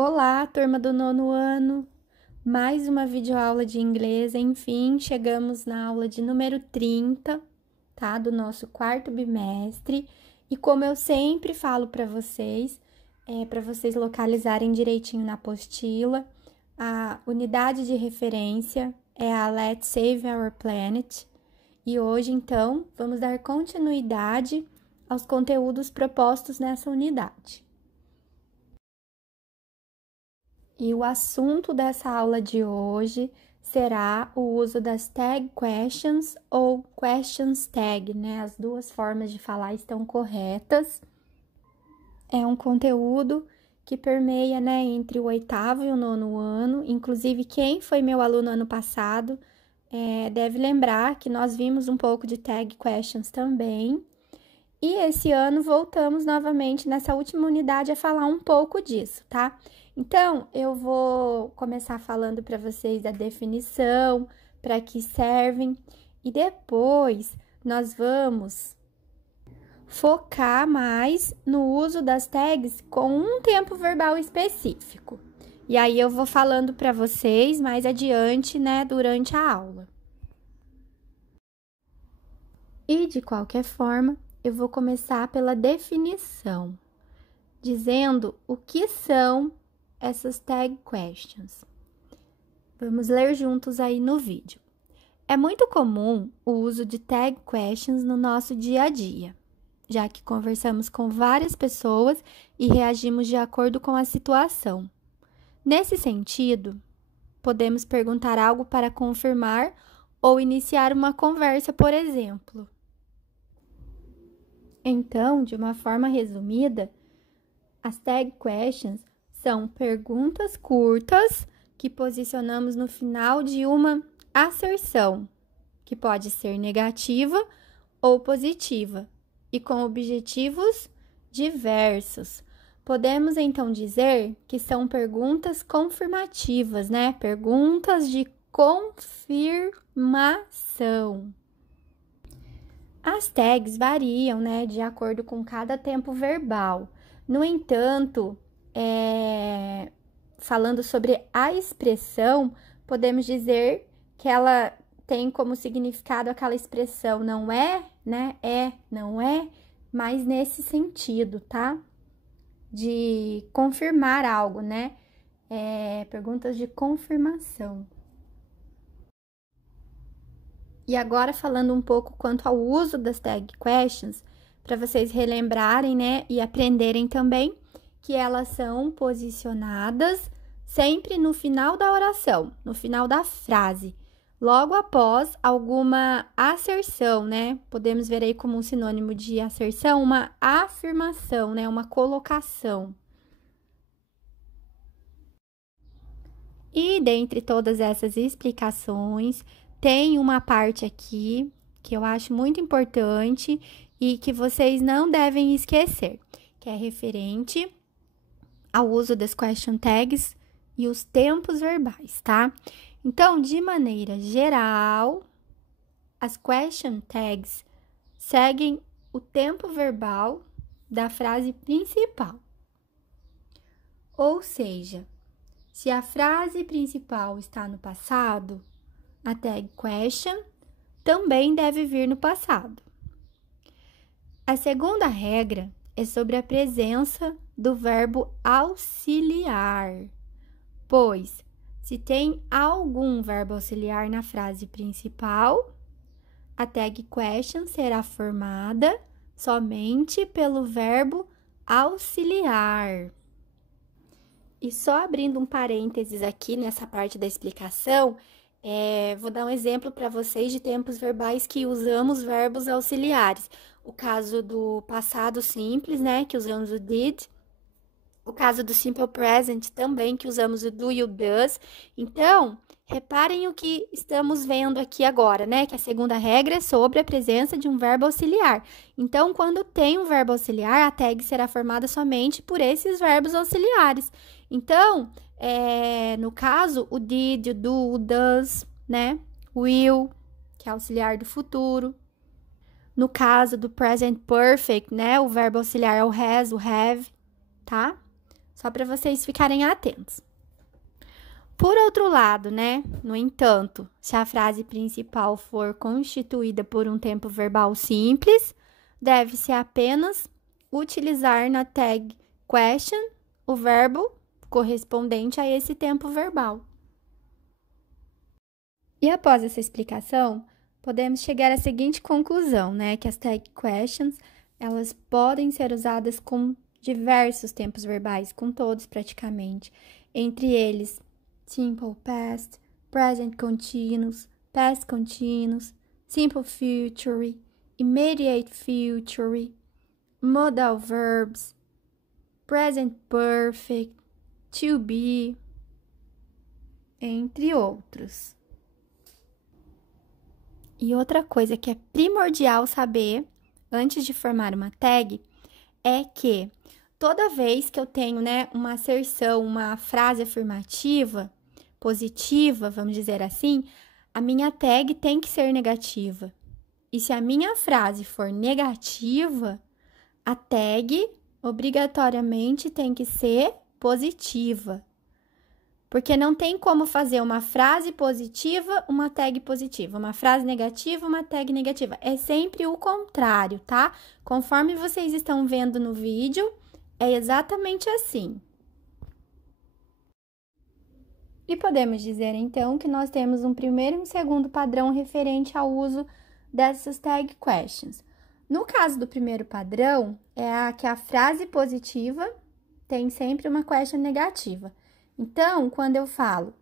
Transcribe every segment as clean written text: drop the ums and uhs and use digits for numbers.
Olá, turma do nono ano! Mais uma videoaula de inglês, enfim, chegamos na aula de número 30, tá? Do nosso quarto bimestre. E como eu sempre falo para vocês localizarem direitinho na apostila, a unidade de referência é a Let's Save Our Planet. E hoje, então, vamos dar continuidade aos conteúdos propostos nessa unidade. E o assunto dessa aula de hoje será o uso das tag questions ou questions tag, né? As duas formas de falar estão corretas. É um conteúdo que permeia, né, entre o oitavo e o nono ano. Inclusive, quem foi meu aluno ano passado deve lembrar que nós vimos um pouco de tag questions também. E esse ano voltamos novamente nessa última unidade a falar um pouco disso, tá? Então, eu vou começar falando para vocês da definição, para que servem, e depois nós vamos focar mais no uso das tags com um tempo verbal específico. E aí eu vou falando para vocês mais adiante, né, durante a aula. E de qualquer forma, eu vou começar pela definição, dizendo o que são essas tag questions. Vamos ler juntos aí no vídeo. É muito comum o uso de tag questions no nosso dia a dia, já que conversamos com várias pessoas e reagimos de acordo com a situação. Nesse sentido, podemos perguntar algo para confirmar ou iniciar uma conversa, por exemplo. Então, de uma forma resumida, as tag questions são perguntas curtas que posicionamos no final de uma asserção, que pode ser negativa ou positiva, e com objetivos diversos. Podemos, então, dizer que são perguntas confirmativas, né? Perguntas de confirmação. As tags variam, né, de acordo com cada tempo verbal. No entanto, falando sobre a expressão, podemos dizer que ela tem como significado aquela expressão não é, né? É, não é, mas nesse sentido, tá? De confirmar algo, né? Perguntas de confirmação. E agora, falando um pouco quanto ao uso das tag questions, para vocês relembrarem, né, e aprenderem também que elas são posicionadas sempre no final da oração, no final da frase, logo após alguma asserção, né? Podemos ver aí como um sinônimo de asserção, uma afirmação, né, uma colocação. E dentre todas essas explicações, tem uma parte aqui que eu acho muito importante e que vocês não devem esquecer, que é referente ao uso das question tags e os tempos verbais, tá? Então, de maneira geral, as question tags seguem o tempo verbal da frase principal. Ou seja, se a frase principal está no passado, a tag question também deve vir no passado. A segunda regra é sobre a presença do verbo auxiliar, pois se tem algum verbo auxiliar na frase principal, a tag question será formada somente pelo verbo auxiliar. E só abrindo um parênteses aqui nessa parte da explicação, vou dar um exemplo para vocês de tempos verbais que usamos verbos auxiliares. O caso do passado simples, né, que usamos o did. O caso do simple present também, que usamos o do e o does. Então, reparem o que estamos vendo aqui agora, né, que a segunda regra é sobre a presença de um verbo auxiliar. Então, quando tem um verbo auxiliar, a tag será formada somente por esses verbos auxiliares. Então, no caso, o did, o do, o does, né? Will, que é auxiliar do futuro. No caso do present perfect, né? O verbo auxiliar é o has, o have, tá? Só para vocês ficarem atentos. Por outro lado, né? No entanto, se a frase principal for constituída por um tempo verbal simples, deve-se apenas utilizar na tag question o verbo correspondente a esse tempo verbal. E após essa explicação, podemos chegar à seguinte conclusão, né? Que as tag questions, elas podem ser usadas com diversos tempos verbais, com todos praticamente. Entre eles, simple past, present continuous, past continuous, simple future, immediate future, modal verbs, present perfect, to be, entre outros. E outra coisa que é primordial saber antes de formar uma tag é que toda vez que eu tenho, né, uma asserção, uma frase afirmativa, positiva, vamos dizer assim, a minha tag tem que ser negativa. E se a minha frase for negativa, a tag obrigatoriamente tem que ser positiva. Porque não tem como fazer uma frase positiva, uma tag positiva. Uma frase negativa, uma tag negativa. É sempre o contrário, tá? Conforme vocês estão vendo no vídeo, é exatamente assim. E podemos dizer, então, que nós temos um primeiro e um segundo padrão referente ao uso dessas tag questions. No caso do primeiro padrão, é que a frase positiva tem sempre uma question negativa. Então, quando eu falo,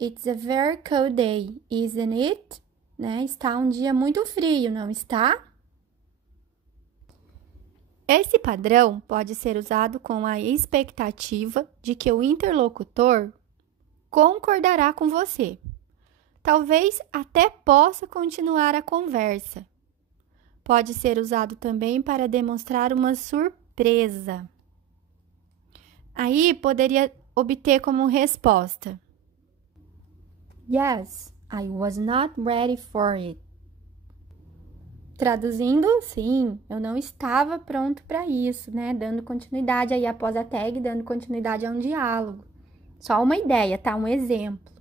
it's a very cold day, isn't it? Né? Está um dia muito frio, não está? Esse padrão pode ser usado com a expectativa de que o interlocutor concordará com você. Talvez até possa continuar a conversa. Pode ser usado também para demonstrar uma surpresa. Aí poderia obter como resposta: Yes, I was not ready for it. Traduzindo, sim, eu não estava pronto para isso, né? Dando continuidade aí após a tag, dando continuidade a um diálogo. Só uma ideia, tá? Um exemplo.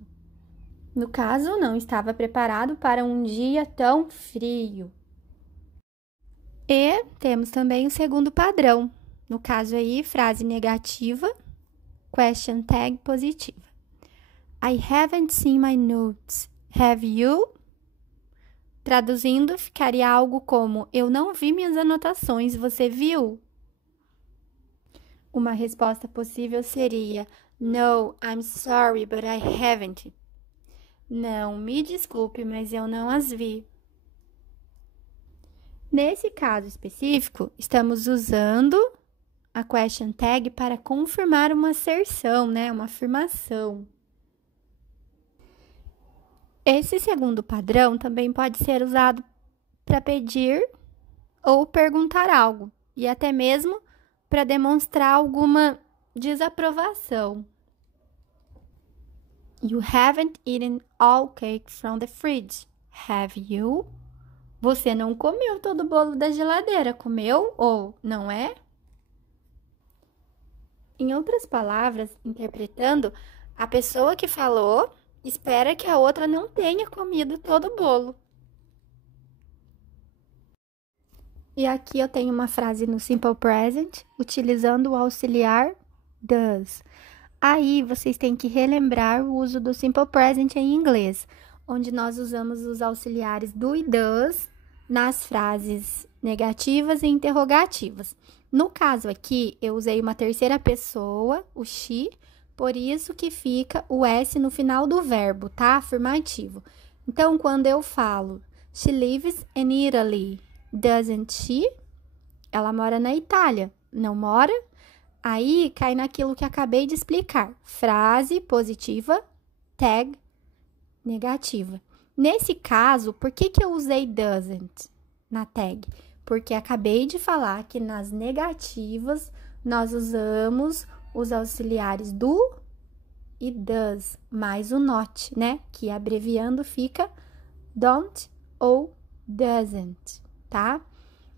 No caso, não estava preparado para um dia tão frio. E temos também o segundo padrão. No caso aí, frase negativa, question tag positiva. I haven't seen my notes. Have you? Traduzindo, ficaria algo como: eu não vi minhas anotações, você viu? Uma resposta possível seria: No, I'm sorry, but I haven't. Não, me desculpe, mas eu não as vi. Nesse caso específico, estamos usando a question tag para confirmar uma asserção, né? Uma afirmação. Esse segundo padrão também pode ser usado para pedir ou perguntar algo, e até mesmo para demonstrar alguma desaprovação. You haven't eaten all cake from the fridge, have you? Você não comeu todo o bolo da geladeira, comeu ou não é? Em outras palavras, interpretando, a pessoa que falou espera que a outra não tenha comido todo o bolo. E aqui eu tenho uma frase no Simple Present, utilizando o auxiliar does. Aí, vocês têm que relembrar o uso do Simple Present em inglês, onde nós usamos os auxiliares do e does nas frases negativas e interrogativas. No caso aqui, eu usei uma terceira pessoa, o she, por isso que fica o S no final do verbo, tá? Afirmativo. Então, quando eu falo, she lives in Italy, doesn't she? Ela mora na Itália, não mora? Aí, cai naquilo que acabei de explicar. Frase positiva, tag negativa. Nesse caso, por que eu usei doesn't na tag? Porque acabei de falar que nas negativas, nós usamos os auxiliares do e does, mais o not, né? Que abreviando fica don't ou doesn't, tá?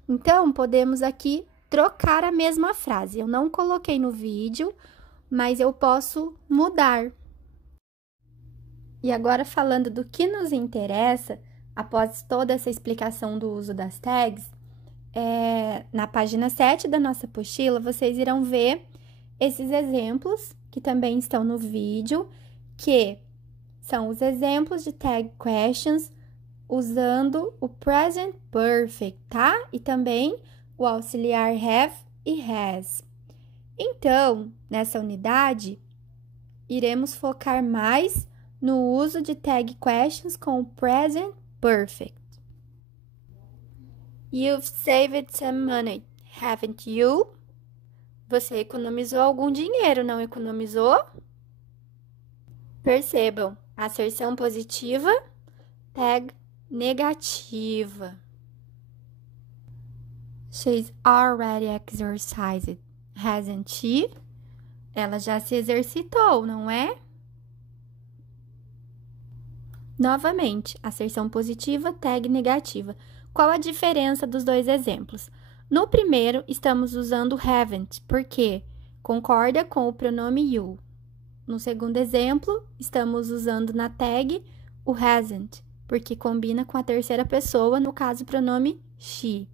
Então, podemos aqui trocar a mesma frase. Eu não coloquei no vídeo mas eu posso mudar. E agora, falando do que nos interessa, após toda essa explicação do uso das tags, na página 7 da nossa apostila, vocês irão ver esses exemplos, que também estão no vídeo, que são os exemplos de tag questions usando o present perfect, tá? E também o auxiliar have e has. Então, nessa unidade, iremos focar mais no uso de tag questions com o present perfect. You've saved some money, haven't you? Você economizou algum dinheiro, não economizou? Percebam, asserção positiva, tag negativa. She's already exercised, hasn't she? Ela já se exercitou, não é? Novamente, asserção positiva, tag negativa. Qual a diferença dos dois exemplos? No primeiro, estamos usando haven't, porque concorda com o pronome you. No segundo exemplo, estamos usando na tag o hasn't, porque combina com a terceira pessoa, no caso, o pronome she.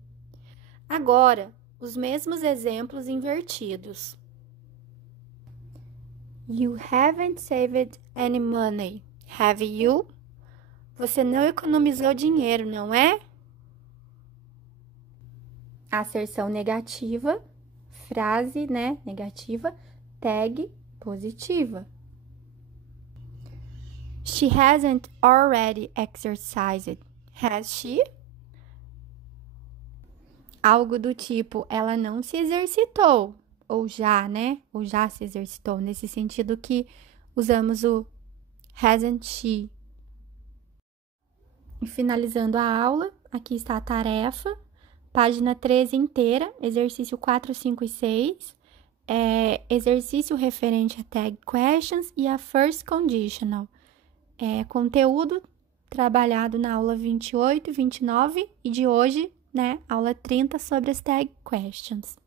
Agora, os mesmos exemplos invertidos. You haven't saved any money, have you? Você não economizou dinheiro, não é? Asserção negativa, frase, né, negativa, tag positiva. She hasn't already exercised, has she? Algo do tipo, ela não se exercitou, ou já, né? Ou já se exercitou, nesse sentido que usamos o hasn't she. E finalizando a aula, aqui está a tarefa, página 13 inteira, exercício 4, 5 e 6, exercício referente a tag questions e a first conditional. Conteúdo trabalhado na aula 28, 29 e de hoje, né, aula 30 sobre as tag questions.